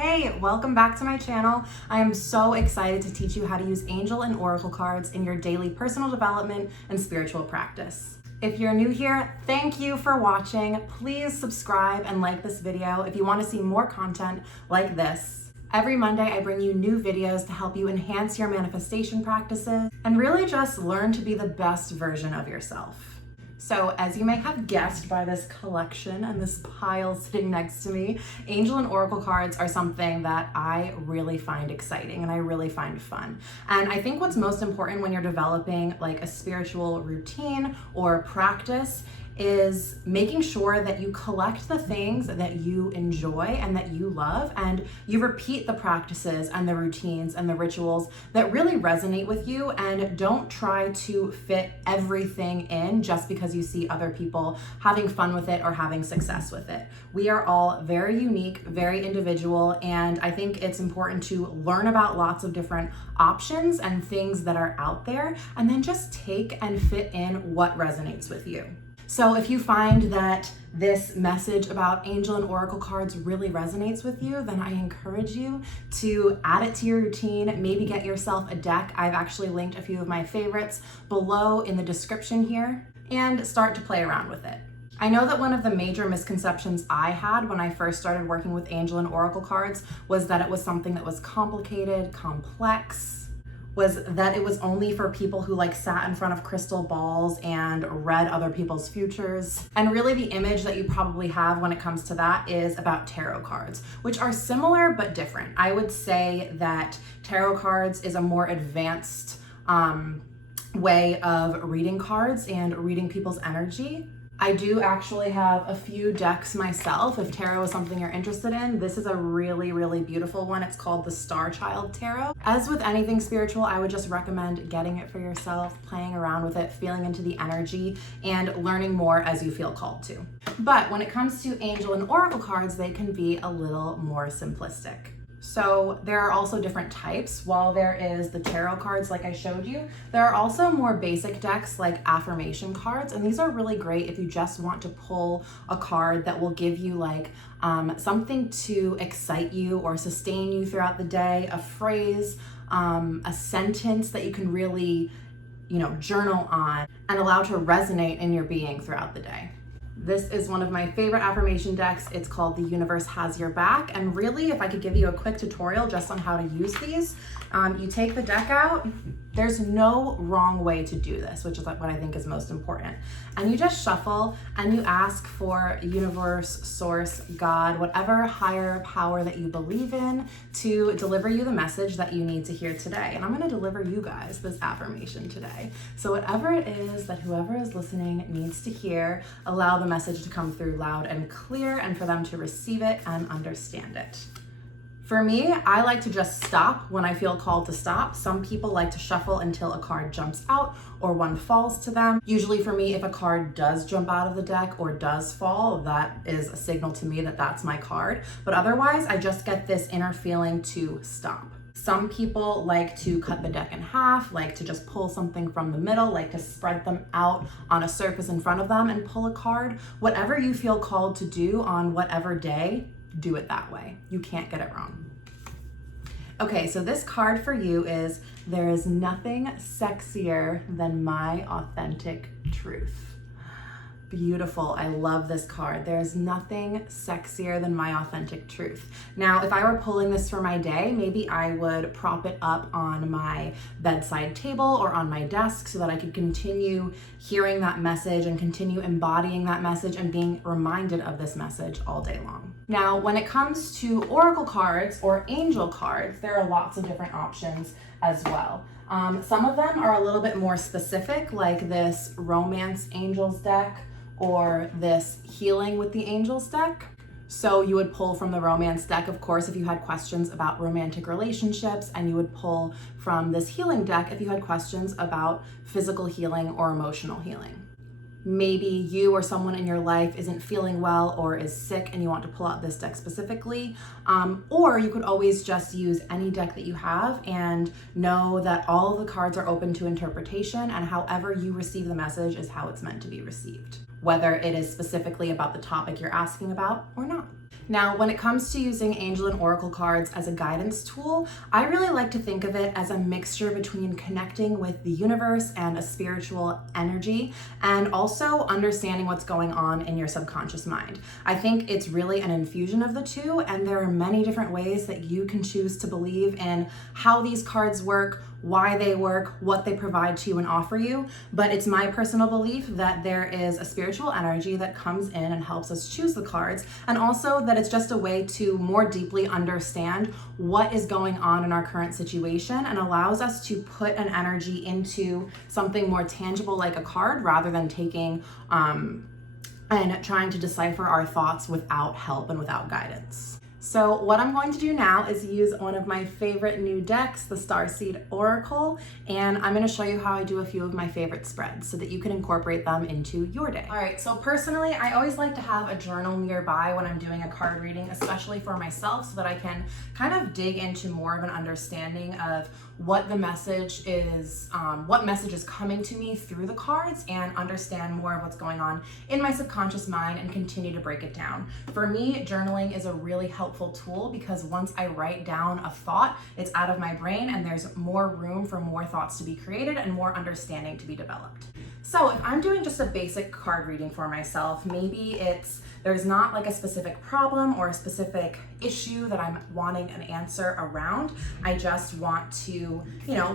Hey, welcome back to my channel. I am so excited to teach you how to use angel and oracle cards in your daily personal development and spiritual practice. If you're new here, thank you for watching. Please subscribe and like this video if you want to see more content like this. Every Monday, I bring you new videos to help you enhance your manifestation practices and really just learn to be the best version of yourself. So as you may have guessed by this collection and this pile sitting next to me, angel and oracle cards are something that I really find exciting and I really find fun. And I think what's most important when you're developing like a spiritual routine or practice is making sure that you collect the things that you enjoy and that you love, and you repeat the practices and the routines and the rituals that really resonate with you, and don't try to fit everything in just because you see other people having fun with it or having success with it. We are all very unique, very individual, and I think it's important to learn about lots of different options and things that are out there, and then just take and fit in what resonates with you. So if you find that this message about angel and oracle cards really resonates with you, then I encourage you to add it to your routine. Maybe get yourself a deck. I've actually linked a few of my favorites below in the description here, and start to play around with it. I know that one of the major misconceptions I had when I first started working with angel and oracle cards was that it was something that was complicated, complex, was that it was only for people who like sat in front of crystal balls and read other people's futures. And really the image that you probably have when it comes to that is about tarot cards, which are similar but different. I would say that tarot cards is a more advanced way of reading cards and reading people's energy. I do actually have a few decks myself. If tarot is something you're interested in, this is a really, really beautiful one. It's called the Star Child Tarot. As with anything spiritual, I would just recommend getting it for yourself, playing around with it, feeling into the energy, and learning more as you feel called to. But when it comes to angel and oracle cards, they can be a little more simplistic. So there are also different types. While there is the tarot cards like I showed you, there are also more basic decks like affirmation cards, and these are really great if you just want to pull a card that will give you like something to excite you or sustain you throughout the day, a phrase, a sentence that you can really, journal on and allow to resonate in your being throughout the day. This is one of my favorite affirmation decks. It's called The Universe Has Your Back. And really, if I could give you a quick tutorial just on how to use these, you take the deck out. There's no wrong way to do this, which is what I think is most important. And you just shuffle and you ask for universe, source, God, whatever higher power that you believe in to deliver you the message that you need to hear today. And I'm going to deliver you guys this affirmation today. So whatever it is that whoever is listening needs to hear, allow the message to come through loud and clear and for them to receive it and understand it. For me, I like to just stop when I feel called to stop. Some people like to shuffle until a card jumps out or one falls to them. Usually for me, if a card does jump out of the deck or does fall, that is a signal to me that that's my card. But otherwise, I just get this inner feeling to stop. Some people like to cut the deck in half, like to just pull something from the middle, like to spread them out on a surface in front of them and pull a card. Whatever you feel called to do on whatever day, do it that way. You can't get it wrong. Okay, so this card for you is, there is nothing sexier than my authentic truth. Beautiful. I love this card. There's nothing sexier than my authentic truth. Now, if I were pulling this for my day, maybe I would prop it up on my bedside table or on my desk so that I could continue hearing that message and continue embodying that message and being reminded of this message all day long. Now, when it comes to oracle cards or angel cards, there are lots of different options as well. Some of them are a little bit more specific, like this Romance Angels deck, or this Healing with the Angels deck. So you would pull from the romance deck, of course, if you had questions about romantic relationships, and you would pull from this healing deck if you had questions about physical healing or emotional healing. Maybe you or someone in your life isn't feeling well or is sick and you want to pull out this deck specifically, or you could always just use any deck that you have and know that all of the cards are open to interpretation, and however you receive the message is how it's meant to be received, whether it is specifically about the topic you're asking about or not. Now, when it comes to using angel and oracle cards as a guidance tool, I really like to think of it as a mixture between connecting with the universe and a spiritual energy, and also understanding what's going on in your subconscious mind. I think it's really an infusion of the two, and there are many different ways that you can choose to believe in how these cards work, why they work, what they provide to you and offer you. But it's my personal belief that there is a spiritual energy that comes in and helps us choose the cards, and also that it's just a way to more deeply understand what is going on in our current situation, and allows us to put an energy into something more tangible like a card, rather than taking and trying to decipher our thoughts without help and without guidance. So what I'm going to do now is use one of my favorite new decks, the Starseed Oracle, and I'm going to show you how I do a few of my favorite spreads so that you can incorporate them into your day. All right, so personally, I always like to have a journal nearby when I'm doing a card reading, especially for myself, so that I can kind of dig into more of an understanding of what the message is, what message is coming to me through the cards, and understand more of what's going on in my subconscious mind and continue to break it down. For me, journaling is a really helpful tool, because once I write down a thought, it's out of my brain and there's more room for more thoughts to be created and more understanding to be developed. So if I'm doing just a basic card reading for myself, maybe there's not like a specific problem or a specific issue that I'm wanting an answer around. I just want to,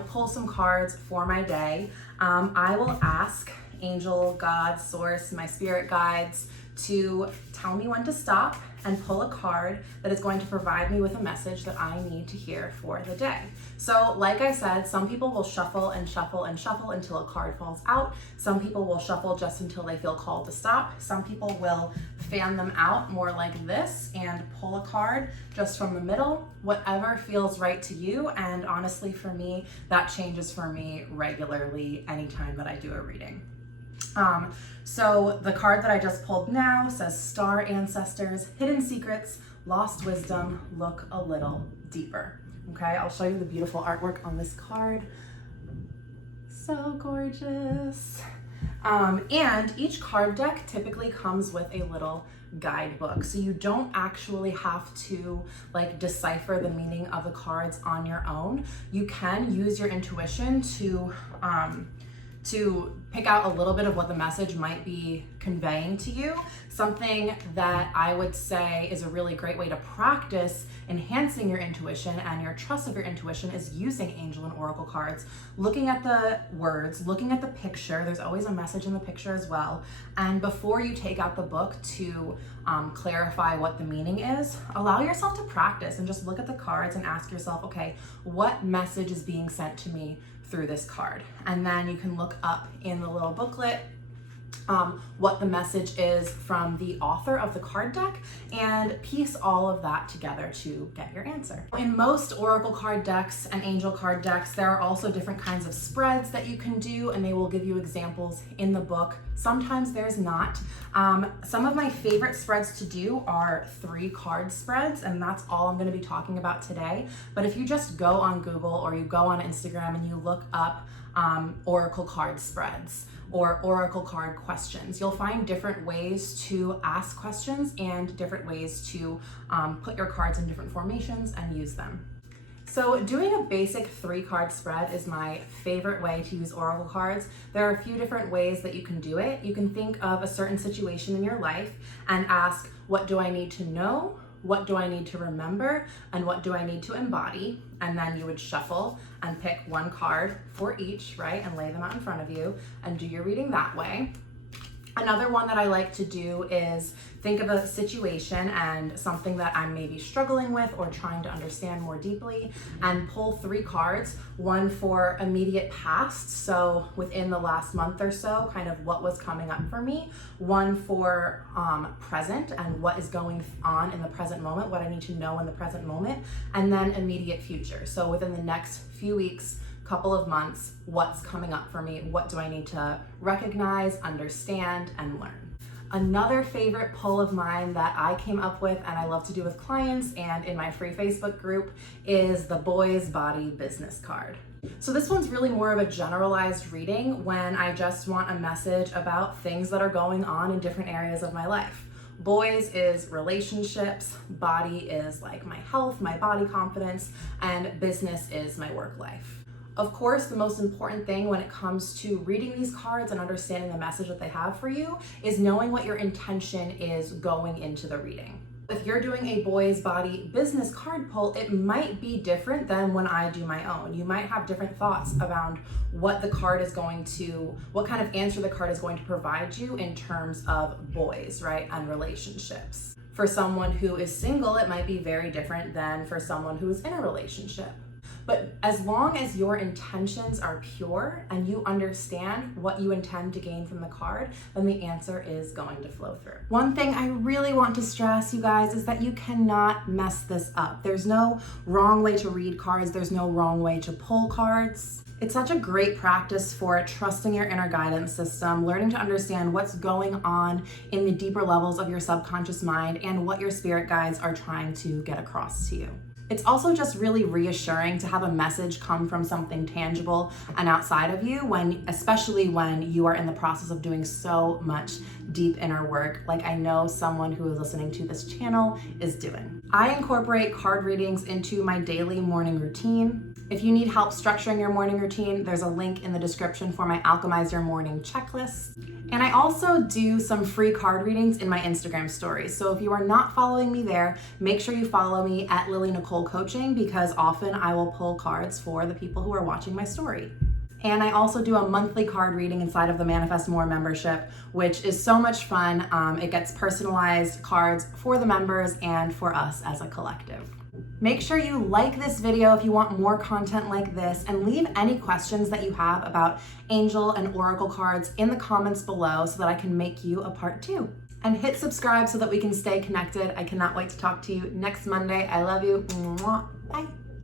pull some cards for my day. I will ask angel, God, source, my spirit guides to tell me when to stop and pull a card that is going to provide me with a message that I need to hear for the day. So like I said, some people will shuffle and shuffle and shuffle until a card falls out. Some people will shuffle just until they feel called to stop. Some people will fan them out more like this and pull a card just from the middle, whatever feels right to you. And honestly, for me, that changes for me regularly anytime that I do a reading. So the card that I just pulled now says Star Ancestors, Hidden Secrets, Lost Wisdom, Look a Little Deeper. Okay, I'll show you the beautiful artwork on this card. So gorgeous. And each card deck typically comes with a little guidebook, so you don't actually have to decipher the meaning of the cards on your own. You can use your intuition to pick out a little bit of what the message might be conveying to you. Something that I would say is a really great way to practice enhancing your intuition and your trust of your intuition is using angel and oracle cards, looking at the words, looking at the picture. There's always a message in the picture as well. And before you take out the book to clarify what the meaning is, allow yourself to practice and just look at the cards and ask yourself, okay, what message is being sent to me through this card? And then you can look up in the little booklet what the message is from the author of the card deck and piece all of that together to get your answer. In most oracle card decks and angel card decks, there are also different kinds of spreads that you can do, and they will give you examples in the book. Sometimes there's not. Some of my favorite spreads to do are 3-card spreads, and that's all I'm going to be talking about today. But if you just go on Google or you go on Instagram and you look up oracle card spreads or oracle card questions, you'll find different ways to ask questions and different ways to put your cards in different formations and use them. So doing a basic 3-card spread is my favorite way to use oracle cards. There are a few different ways that you can do it. You can think of a certain situation in your life and ask, what do I need to know? What do I need to remember? And what do I need to embody? And then you would shuffle and pick 1 card for each, right? And lay them out in front of you and do your reading that way. Another one that I like to do is think of a situation and something that I'm maybe struggling with or trying to understand more deeply, and pull 3 cards, one for immediate past, so within the last month or so, kind of what was coming up for me, one for present and what is going on in the present moment, what I need to know in the present moment, and then immediate future. So within the next few weeks, couple of months, what's coming up for me? What do I need to recognize, understand, and learn? Another favorite pull of mine that I came up with and I love to do with clients and in my free Facebook group is the Boys Body Business card. So this one's really more of a generalized reading when I just want a message about things that are going on in different areas of my life. Boys is relationships, body is like my health, my body confidence, and business is my work life. Of course, the most important thing when it comes to reading these cards and understanding the message that they have for you is knowing what your intention is going into the reading. If you're doing a boys body business card pull, it might be different than when I do my own. You might have different thoughts around what the card is going to, what kind of answer the card is going to provide you in terms of boys, right, and relationships. For someone who is single, it might be very different than for someone who is in a relationship. But as long as your intentions are pure and you understand what you intend to gain from the card, then the answer is going to flow through. One thing I really want to stress, you guys, is that you cannot mess this up. There's no wrong way to read cards. There's no wrong way to pull cards. It's such a great practice for trusting your inner guidance system, learning to understand what's going on in the deeper levels of your subconscious mind and what your spirit guides are trying to get across to you. It's also just really reassuring to have a message come from something tangible and outside of you, especially when you are in the process of doing so much deep inner work, like I know someone who is listening to this channel is doing. I incorporate card readings into my daily morning routine. If you need help structuring your morning routine, there's a link in the description for my Alchemize Your Morning checklist. And I also do some free card readings in my Instagram stories. So if you are not following me there, make sure you follow me at Lily Nicole Coaching, because often I will pull cards for the people who are watching my story. And I also do a monthly card reading inside of the Manifest More membership, which is so much fun. It gets personalized cards for the members and for us as a collective. Make sure you like this video if you want more content like this, and leave any questions that you have about angel and oracle cards in the comments below so that I can make you a part 2. And hit subscribe so that we can stay connected. I cannot wait to talk to you next Monday. I love you. Mwah. Bye.